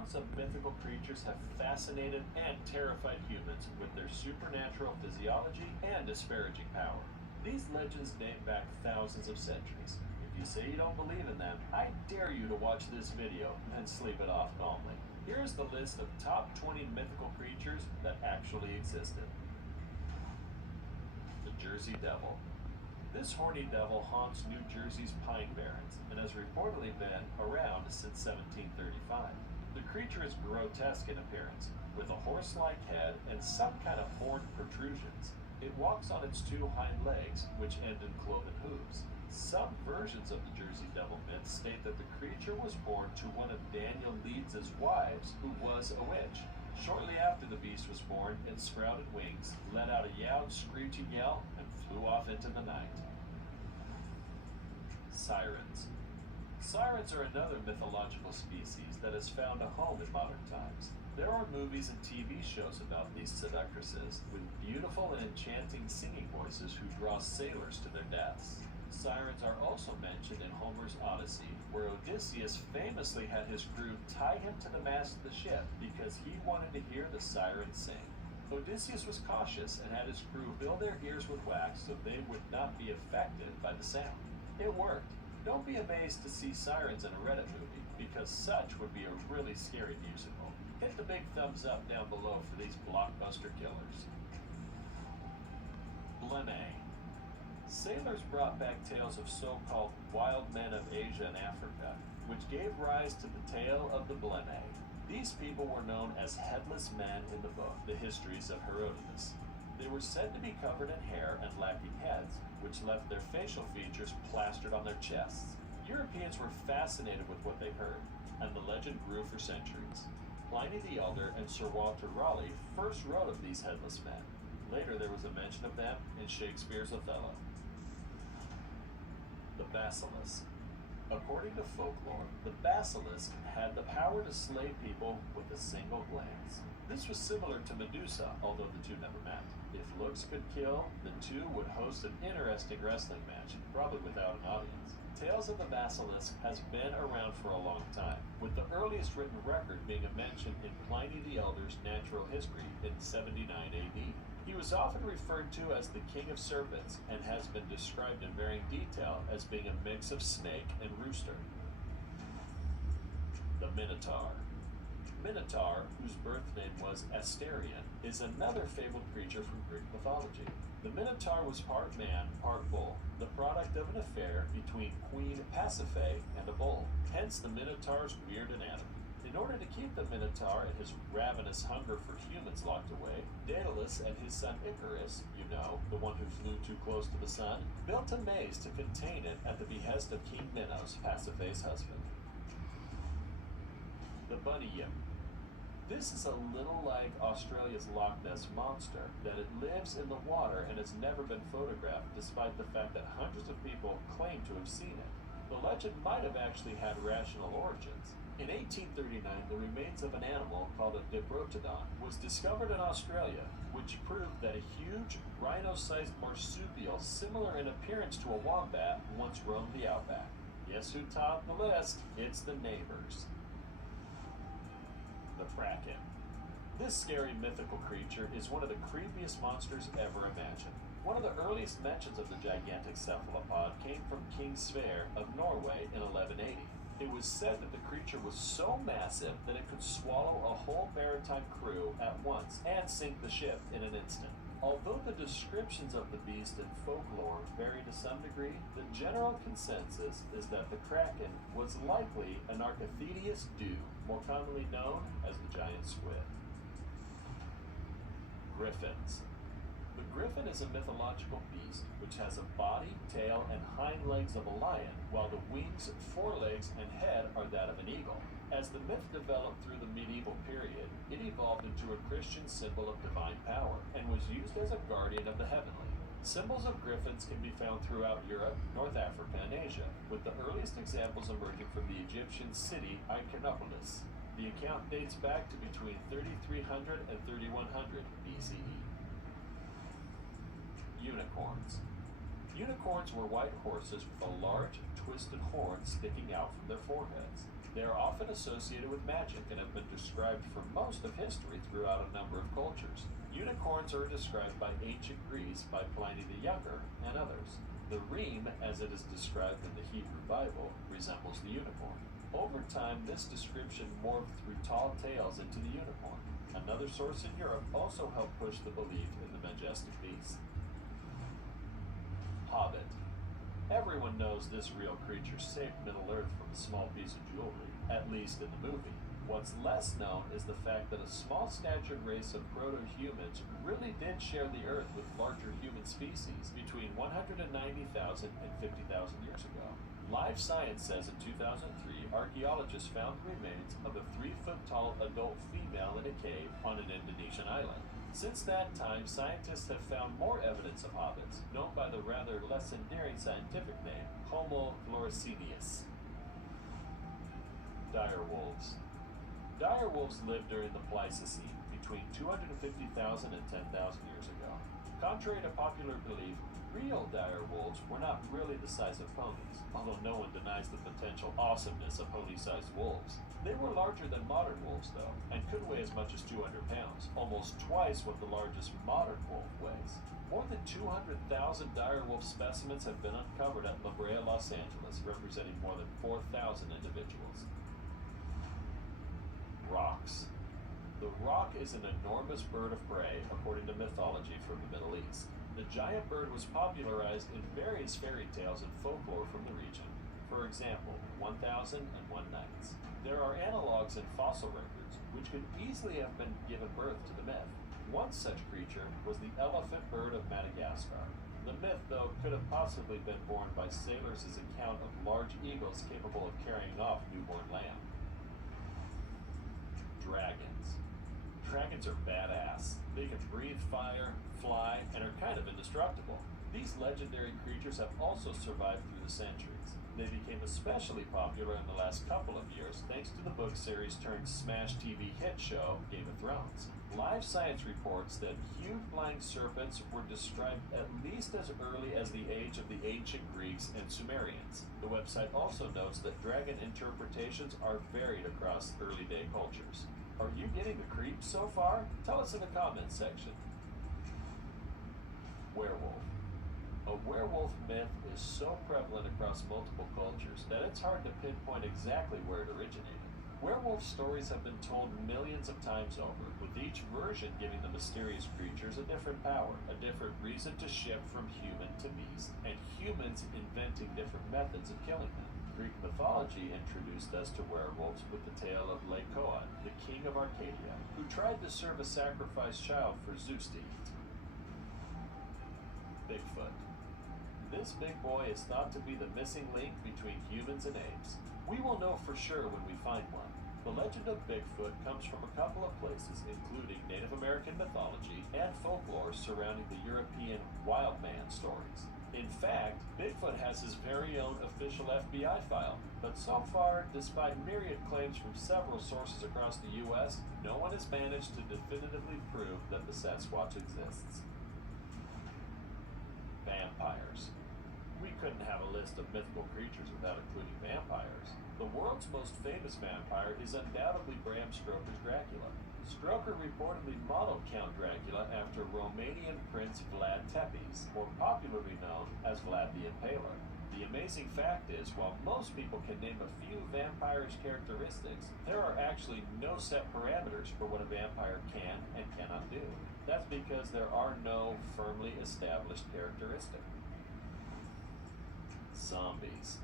accounts of mythical creatures have fascinated and terrified humans with their supernatural physiology and disparaging power. These legends date back thousands of centuries. If you say you don't believe in them, I dare you to watch this video and sleep it off calmly. Here's the list of top 20 mythical creatures that actually existed. The Jersey Devil. This horny devil haunts New Jersey's Pine Barrens and has reportedly been around since 1735. The creature is grotesque in appearance, with a horse-like head and some kind of horned protrusions. It walks on its two hind legs, which end in cloven hooves. Some versions of the Jersey Devil myth state that the creature was born to one of Daniel Leeds' wives, who was a witch. Shortly after the beast was born, it sprouted wings, let out a loud, screeching yell, and flew off into the night. Sirens. Sirens are another mythological species that has found a home in modern times. There are movies and TV shows about these seductresses with beautiful and enchanting singing voices who draw sailors to their deaths. Sirens are also mentioned in Homer's Odyssey, where Odysseus famously had his crew tie him to the mast of the ship because he wanted to hear the sirens sing. Odysseus was cautious and had his crew fill their ears with wax so they would not be affected by the sound. It worked. Don't be amazed to see sirens in a Reddit movie, because such would be a really scary musical. Hit the big thumbs up down below for these blockbuster killers. Bleme. Sailors brought back tales of so-called wild men of Asia and Africa, which gave rise to the tale of the Bleme. These people were known as headless men in the book, The Histories of Herodotus. They were said to be covered in hair and lacking heads, which left their facial features plastered on their chests. Europeans were fascinated with what they heard, and the legend grew for centuries. Pliny the Elder and Sir Walter Raleigh first wrote of these headless men. Later there was a mention of them in Shakespeare's Othello. The Basilisk. According to folklore, the basilisk had the power to slay people with a single glance. This was similar to Medusa, although the two never met. If looks could kill, the two would host an interesting wrestling match, probably without an audience. Tales of the basilisk has been around for a long time, with the earliest written record being a mention in Pliny the Elder's Natural History in 79 AD. He was often referred to as the King of Serpents and has been described in varying detail as being a mix of snake and rooster. The Minotaur. Minotaur, whose birth name was Asterion, is another fabled creature from Greek mythology. The Minotaur was part man, part bull, the product of an affair between Queen Pasiphae and a bull, hence the Minotaur's weird anatomy. In order to keep the Minotaur and his ravenous hunger for humans locked away, Daedalus and his son Icarus, you know, the one who flew too close to the sun, built a maze to contain it at the behest of King Minos, Pasiphae's husband. The Bunny Yip. This is a little like Australia's Loch Ness Monster, that it lives in the water and has never been photographed, despite the fact that hundreds of people claim to have seen it. The legend might have actually had rational origins. In 1839, the remains of an animal called a Diprotodon was discovered in Australia, which proved that a huge, rhino-sized marsupial similar in appearance to a wombat once roamed the outback. Guess who topped the list? It's the neighbors. The Kraken. This scary mythical creature is one of the creepiest monsters ever imagined. One of the earliest mentions of the gigantic cephalopod came from King Sverre of Norway in 1180. It was said that the creature was so massive that it could swallow a whole maritime crew at once and sink the ship in an instant. Although the descriptions of the beast in folklore vary to some degree, the general consensus is that the Kraken was likely an Archathedius dew, more commonly known as the giant squid. Griffins. The griffin is a mythological beast which has a body, tail, and hind legs of a lion, while the wings, forelegs, and head are that of an eagle. As the myth developed through the medieval period, it evolved into a Christian symbol of divine power and was used as a guardian of the heavenly. Symbols of griffins can be found throughout Europe, North Africa, and Asia, with the earliest examples emerging from the Egyptian city Iconopolis. The account dates back to between 3300 and 3100 BCE. Unicorns. Unicorns were white horses with a large, twisted horn sticking out from their foreheads. They are often associated with magic and have been described for most of history throughout a number of cultures. Unicorns are described by ancient Greece, by Pliny the Younger, and others. The reem, as it is described in the Hebrew Bible, resembles the unicorn. Over time, this description morphed through tall tales into the unicorn. Another source in Europe also helped push the belief in the majestic beast. Hobbit. Everyone knows this real creature saved Middle-earth from a small piece of jewelry, at least in the movie. What's less known is the fact that a small-statured race of proto-humans really did share the Earth with larger human species between 190,000 and 50,000 years ago. Live Science says in 2003, archaeologists found the remains of a 3-foot-tall adult female in a cave on an Indonesian island. Since that time, scientists have found more evidence of hobbits, known by the rather less endearing scientific name, Homo floresiensis. Dire wolves. Dire wolves lived during the Pleistocene, between 250,000 and 10,000 years ago. Contrary to popular belief, real dire wolves were not really the size of ponies, although no one denies the potential awesomeness of pony-sized wolves. They were larger than modern wolves, though, and could weigh as much as 200 pounds, almost twice what the largest modern wolf weighs. More than 200,000 dire wolf specimens have been uncovered at La Brea, Los Angeles, representing more than 4,000 individuals. Rocs. The roc is an enormous bird of prey, according to mythology from the Middle East. The giant bird was popularized in various fairy tales and folklore from the region. For example, 1001 Nights. There are analogues in fossil records which could easily have been given birth to the myth. One such creature was the elephant bird of Madagascar. The myth, though, could have possibly been born by sailors' account of large eagles capable of carrying off newborn lamb. Dragons. Dragons are badass. They can breathe fire, fly, and are kind of indestructible. These legendary creatures have also survived through the centuries. They became especially popular in the last couple of years thanks to the book series turned smash TV hit show Game of Thrones. Live Science reports that huge flying serpents were described at least as early as the age of the ancient Greeks and Sumerians. The website also notes that dragon interpretations are varied across early day cultures. Are you getting the creeps so far? Tell us in the comments section. Werewolf. A werewolf myth is so prevalent across multiple cultures that it's hard to pinpoint exactly where it originated. Werewolf stories have been told millions of times over, with each version giving the mysterious creatures a different power, a different reason to shift from human to beast, and humans inventing different methods of killing them. Greek mythology introduced us to werewolves with the tale of Lycoon, the king of Arcadia, who tried to serve a sacrificed child for Zeus to eat. Bigfoot. This big boy is thought to be the missing link between humans and apes. We will know for sure when we find one. The legend of Bigfoot comes from a couple of places, including Native American mythology and folklore surrounding the European wild man stories. In fact, Bigfoot has his very own official FBI file, but so far, despite myriad claims from several sources across the U.S., no one has managed to definitively prove that the Sasquatch exists. Vampires. We couldn't have a list of mythical creatures without including vampires. The world's most famous vampire is undoubtedly Bram Stoker's Dracula. Stoker reportedly modeled Count Dracula after Romanian Prince Vlad Tepes, more popularly known as Vlad the Impaler. The amazing fact is, while most people can name a few vampires' characteristics, there are actually no set parameters for what a vampire can and cannot do. That's because there are no firmly established characteristics. Zombies.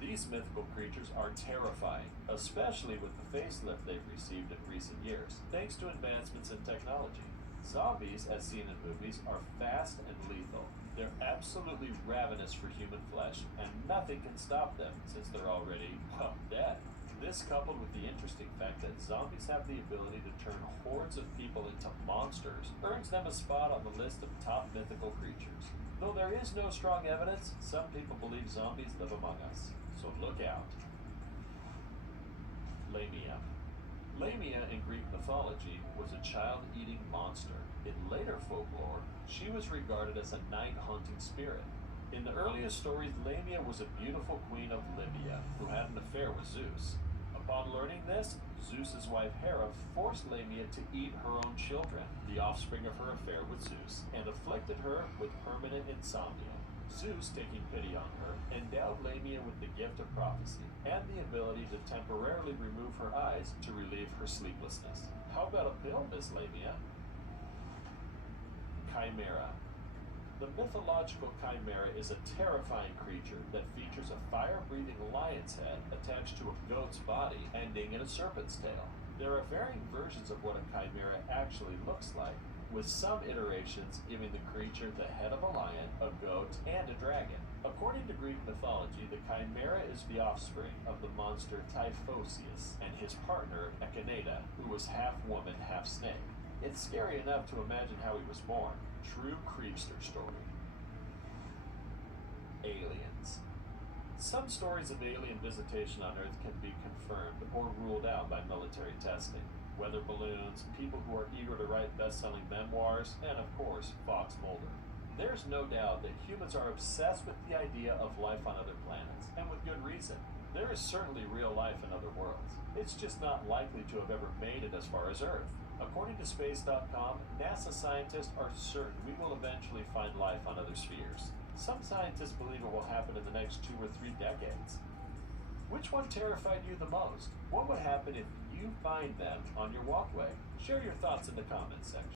These mythical creatures are terrifying, especially with the facelift they've received in recent years, thanks to advancements in technology. Zombies, as seen in movies, are fast and lethal. They're absolutely ravenous for human flesh, and nothing can stop them since they're already, well, dead. This, coupled with the interesting fact that zombies have the ability to turn hordes of people into monsters, earns them a spot on the list of top mythical creatures. Though there is no strong evidence, some people believe zombies live among us, so look out. Lamia. Lamia in Greek mythology was a child-eating monster. In later folklore, she was regarded as a night-haunting spirit. In the earliest stories, Lamia was a beautiful queen of Libya who had an affair with Zeus. A Upon learning this, Zeus's wife Hera forced Lamia to eat her own children, the offspring of her affair with Zeus, and afflicted her with permanent insomnia. Zeus, taking pity on her, endowed Lamia with the gift of prophecy and the ability to temporarily remove her eyes to relieve her sleeplessness. How about a pill, Miss Lamia? Chimera. The mythological chimera is a terrifying creature that features a fire-breathing lion's head attached to a goat's body, ending in a serpent's tail. There are varying versions of what a chimera actually looks like, with some iterations giving the creature the head of a lion, a goat, and a dragon. According to Greek mythology, the chimera is the offspring of the monster Typhosius and his partner Echinida, who was half woman, half snake. It's scary enough to imagine how he was born. True creepster story. Aliens. Some stories of alien visitation on Earth can be confirmed or ruled out by military testing. Weather balloons, people who are eager to write best-selling memoirs, and of course, Fox Mulder. There's no doubt that humans are obsessed with the idea of life on other planets, and with good reason. There is certainly real life in other worlds. It's just not likely to have ever made it as far as Earth. According to Space.com, NASA scientists are certain we will eventually find life on other spheres. Some scientists believe it will happen in the next 2 or 3 decades. Which one terrified you the most? What would happen if you find them on your walkway? Share your thoughts in the comments section.